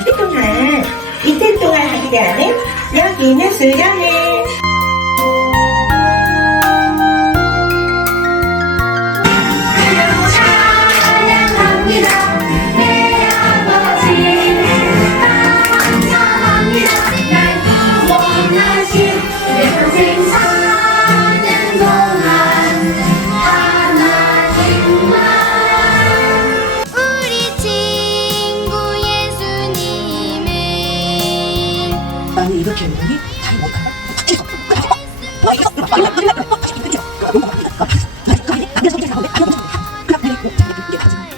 이틀 동안, 이틀 동안 하게 되는 여기는 수련회. 나는 이렇게 여기 잘 못가. 밖에서 와 이거?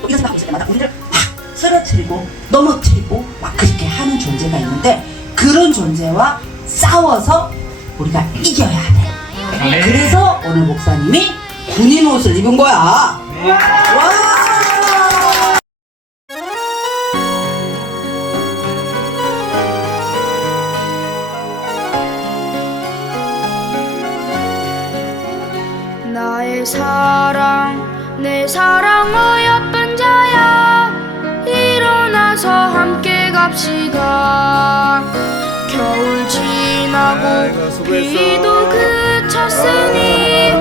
이것을 하고 있을 때마다 우리를 막 쓰러뜨리고 넘어뜨리고 막 그렇게 하는 존재가 있는데 그런 존재와 싸워서 우리가 이겨야 돼. 그래서 오늘 목사님이 군인 옷을 입은 거야. 와! 사랑 내 사랑 어여쁜 자야. 일어나서 함께 갑시다. 겨울 지나고 비도 그쳤으니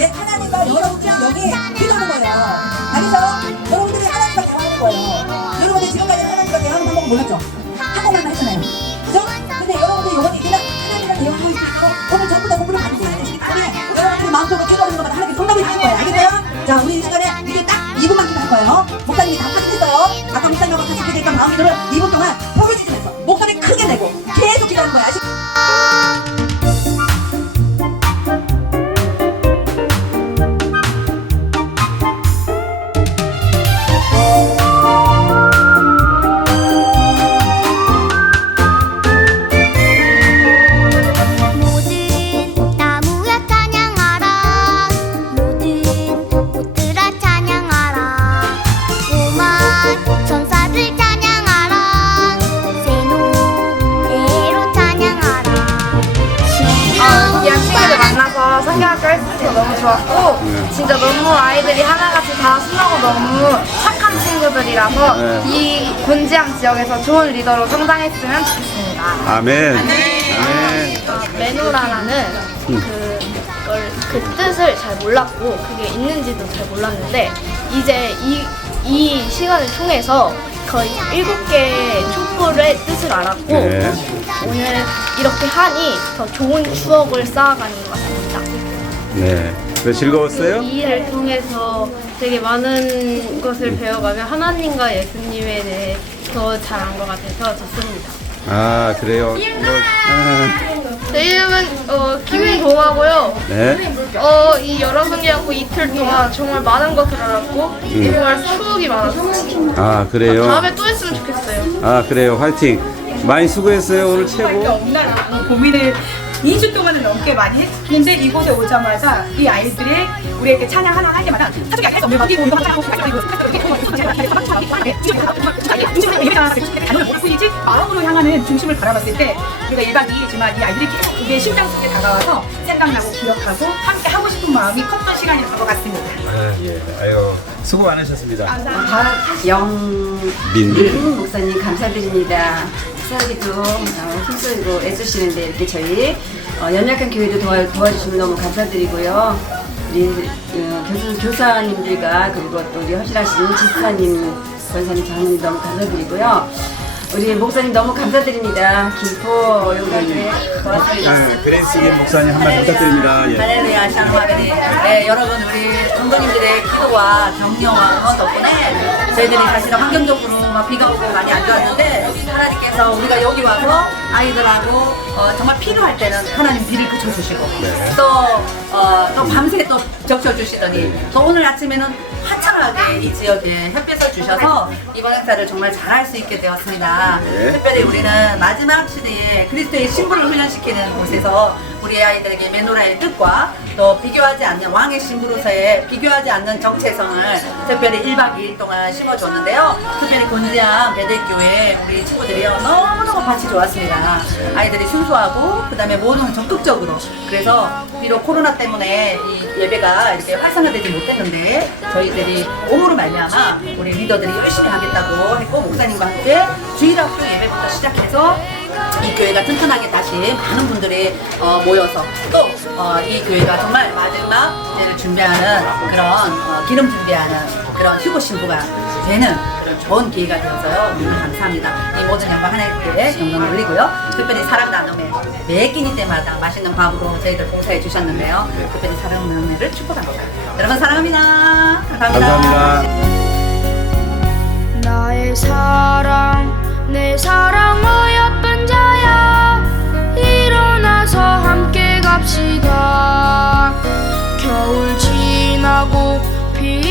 옛 하나님과 여러분들이 여기 기도하는 거예요. 그래서 여러분들이 하나님과 대화하는 거예요. 여러분들 지금까지 하나님과 대화하는 방법을 몰랐죠? 한국말만 했잖아요. 그죠? 근데 여러분들이 이번에 이제는 하나님과 대화하고 있으니까 오늘 전부 다 공부를 되시기 때문에 여러분들이 마음속으로 기도하는 것마다 하나님께 성답을 주실 거예요. 알겠어요? 자, 우리 이 시간에 이제 딱 2분만 기도할 거예요. 목사님이 다 파티했어요. 아까 목사님하고 같이 기도했던 마음들을 2분 동안 성경학교 있어서 너무 좋았고 진짜 너무 아이들이 하나같이 다 순하고 너무 착한 친구들이라서 이 곤지암 지역에서 좋은 리더로 성장했으면 좋겠습니다. 아멘. 아멘. 어, 메노라라는 그걸 그 뜻을 잘 몰랐고 그게 있는지도 잘 몰랐는데 이제 이, 이 시간을 통해서 거의 일곱 개의 촛불의 뜻을 알았고 네. 오늘 이렇게 하니 더 좋은 추억을 쌓아가는 것 같습니다. 네. 네, 즐거웠어요? 이 일을 통해서 되게 많은 것을 배워가며 하나님과 예수님에 대해 더잘안것 같아서 좋습니다. 아, 그래요. 뭐, 아, 제 이름은 어, 김동하고요. 네. 어, 이 여러 분이하고 이틀 동안 정말 많은 것을 알았고 정말 추억이 많았어요. 아, 그래요? 다음에 또 했으면 좋겠어요. 아, 그래요. 화이팅. 많이 수고했어요. 오늘 최고. 고민을 2주 동안은 넘게 많이 했는데 이곳에 오자마자 이 아이들이 우리에게 찬양 하나 할 때마다 사실 약간 없는 막 이거 하고 단어를 못 쓰이지 마음으로 향하는 중심을 바라봤을 때 우리가 1박 2일이지만 이 아이들이 계속 우리의 심장 속에 다가와서 생각나고 기억하고 함께 하고 싶은 마음이 컸던 시간이 된것 같습니다. 예. 아유, 수고 많으셨습니다. 박영민 민. 목사님 감사드립니다. 목사님도 어, 힘쓰고 애쓰시는데 이렇게 저희 어, 연약한 교회도 도와, 도와주시면 너무 감사드리고요. 우리 어, 교수, 교사님들과 그리고 또 우리 허실하신 지사님, 권사님, 장로님 너무 감사드리고요. 우리 목사님 너무 감사드립니다. 여기 고맙습니다. 네, 그레이스 김 목사님 한 말씀 부탁드립니다. 예. 할렐루야 샬롬아버지 네, 여러분 우리 성도님들의 기도와 격려와 응원 덕분에 저희들이 사실은 환경적으로 막 비가 오고 많이 안 좋았는데 하나님께서 우리가 여기 와서 아이들하고 어, 정말 필요할 때는 하나님 비를 그쳐주시고 또, 어, 또 밤새 또 적셔주시더니 또 오늘 아침에는 화창하게 이 지역에 햇빛을 주셔서 이번 행사를 정말 잘할 수 있게 되었습니다. 네. 특별히 우리는 마지막 시대에 그리스도의 신부를 훈련시키는 곳에서 우리 아이들에게 메노라의 뜻과 또 비교하지 않는 왕의 신부로서의 비교하지 않는 정체성을 특별히 1박 2일 동안 심어줬는데요. 특별히 곤지암 베델교회 우리 친구들이요 너무너무 같이 좋았습니다. 아이들이 순수하고 그 다음에 모든 적극적으로 그래서 비록 코로나 때문에 이 예배가 이렇게 활성화되지 못했는데 저희들이 몸으로 말미암아 우리 리더들이 열심히 하겠다고 했고 목사님과 함께 주일학교 예배부터 시작해서 이 교회가 튼튼하게 다시 많은 분들이 어, 모여서 또 이 교회가 정말 마지막 때를 준비하는 그런 어, 기름 준비하는 그런 휴고 신부가 되는 좋은 기회가 되어서요. 감사합니다. 이 모든 영광 하나님께 영광을 올리고요. 특별히 사랑 나눔에 매 끼니 때마다 맛있는 밥으로 저희들 봉사해 주셨는데요. 특별히 사랑 나눔회를 축복합니다. 여러분 사랑합니다. 감사합니다. 나의 사랑 내 사랑하여 갑시다. 겨울 지나고 비